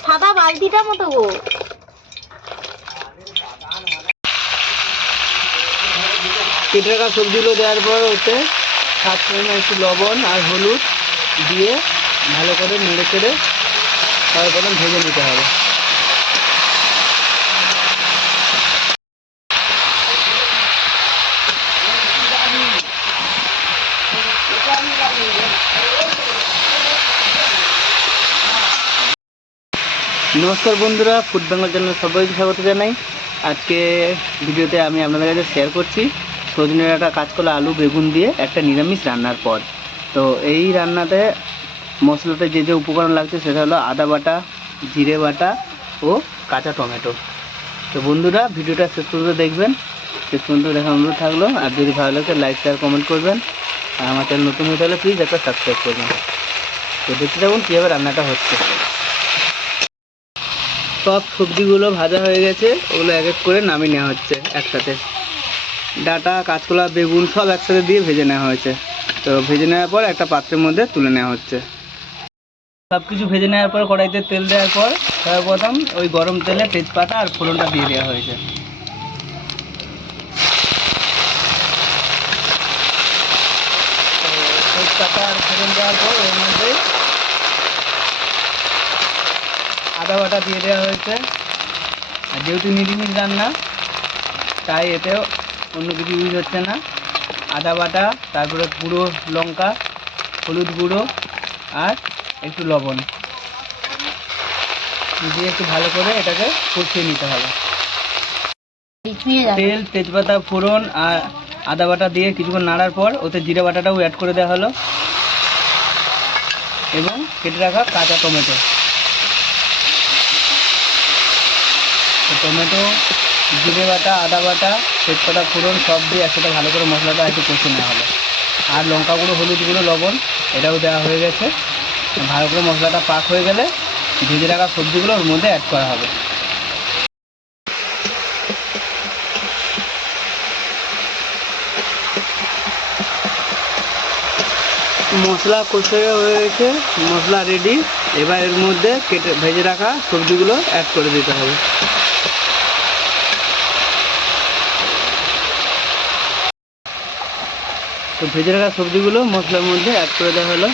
সাদা বালতিটা মতো গো। কেটে সবজিগুলো দেওয়ার পর ওতে সাত একটু লবণ আর হলুদ দিয়ে ভালো করে নেড়ে চেড়ে তারপরে ভেজে নিতে হবে। নমস্কার বন্ধুরা ফুড বেঙ্গল চ্যানেল সবাইকে স্বাগত জানাই। আজকে ভিডিওতে আমি আপনাদের কাছে শেয়ার করছি সজনে ডাঁটা কাঁচকলা, আলু, বেগুন দিয়ে একটা নিরামিষ রান্নার পর তো এই রান্নাতে মশলাতে যে যে উপকরণ লাগছে সেটা হলো আদা বাটা, জিরে বাটা ও কাঁচা টমেটো। তো বন্ধুরা, ভিডিওটা শেষ পর্যন্ত দেখবেন। শেষ পর্যন্ত দেখা অনুরোধ থাকল। আর যদি ভালো লাগে লাইক শেয়ার কমেন্ট করবেন। আর আমার চ্যানেল নতুন হয়ে থাকলে প্লিজ একটা সাবস্ক্রাইব করবেন। তো দেখতে থাকুন কীভাবে রান্নাটা হচ্ছে। সব সবজিগুলো ভাজা হয়ে গেছে, ওগুলো এক এক করে নামিয়ে নেওয়া হচ্ছে একসাথে। ডাটা, কাঁচকলা, বেগুন সব একসাথে দিয়ে ভেজে নেওয়া হয়েছে। তো ভেজে নেওয়ার পর একটা পাত্রের মধ্যে তুলে নেওয়া হচ্ছে। সব কিছু ভেজে নেওয়ার পর, কড়াইতে তেল দেওয়ার পর সর্বপ্রথম ওই গরম তেলে তেজপাতা আর ফোড়নটা দিয়ে দেওয়া হয়েছে। তেজপাতা আর ফোড়ন দেওয়ার পর, ওর মধ্যে আদা বাটা দিয়ে দেওয়া হয়েছে। আর যেহেতু নিরামিষ রান্না, তাই এতেও অন্য কিছু ইউজ হচ্ছে না। আদা বাটা, তারপরে গুঁড়ো লঙ্কা, হলুদ গুঁড়ো আর একটু লবণ। দিয়ে একটু ভালো করে এটাকে কষিয়ে নিতে হবে। তেল, তেজপাতা, ফোড়ন আর আদা বাটা দিয়ে কিছুক্ষণ নাড়ার পর ওতে জিরে বাটাটাও অ্যাড করে দেওয়া হলো। এবং কেটে রাখা কাঁচা টমেটো। টমেটো, জিরে বাটা, আদা বাটা, তেজপাতা, ফোড়ন সব দিয়ে একসাথে ভালো করে মশলাটা একটু কষে নেওয়া হলো আর লঙ্কা গুঁড়ো, হলুদ গুঁড়ো, লবণ, এটাও দেওয়া হয়ে গেছে। ভালো করে মশলাটা পাক হয়ে গেলে ভেজে রাখা সবজিগুলো ওর মধ্যে অ্যাড করা হবে। মশলা কষে হয়ে গেছে, মশলা রেডি এবার এর মধ্যে কেটে, ভেজে রাখা সবজিগুলো অ্যাড করে দিতে হবে। তো ভেজে রাখা সবজিগুলো মশলার মধ্যে অ্যাড করে দেওয়া হলো।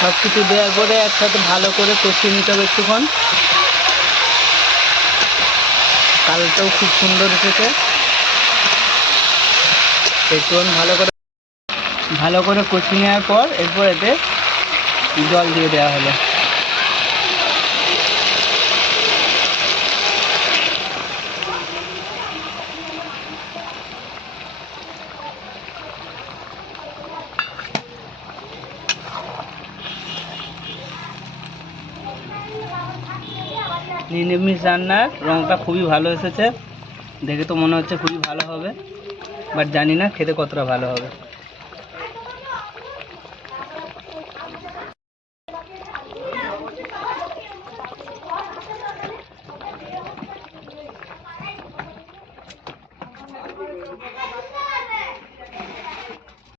সব কিছু দেওয়ার পরে একসাথে ভালো করে কষিয়ে নিতে হবে একটুক্ষণ। কালারটাও খুব সুন্দর এসেছে। একটুখান ভালো করে ভালো করে কচি নেওয়ার পর এরপর এতে জল দিয়ে দেওয়া হলো। নিরামিষ রান্নার রঙটা খুবই ভালো এসেছে। দেখে তো মনে হচ্ছে খুবই ভালো হবে বাট জানি না খেতে কতটা ভালো হবে।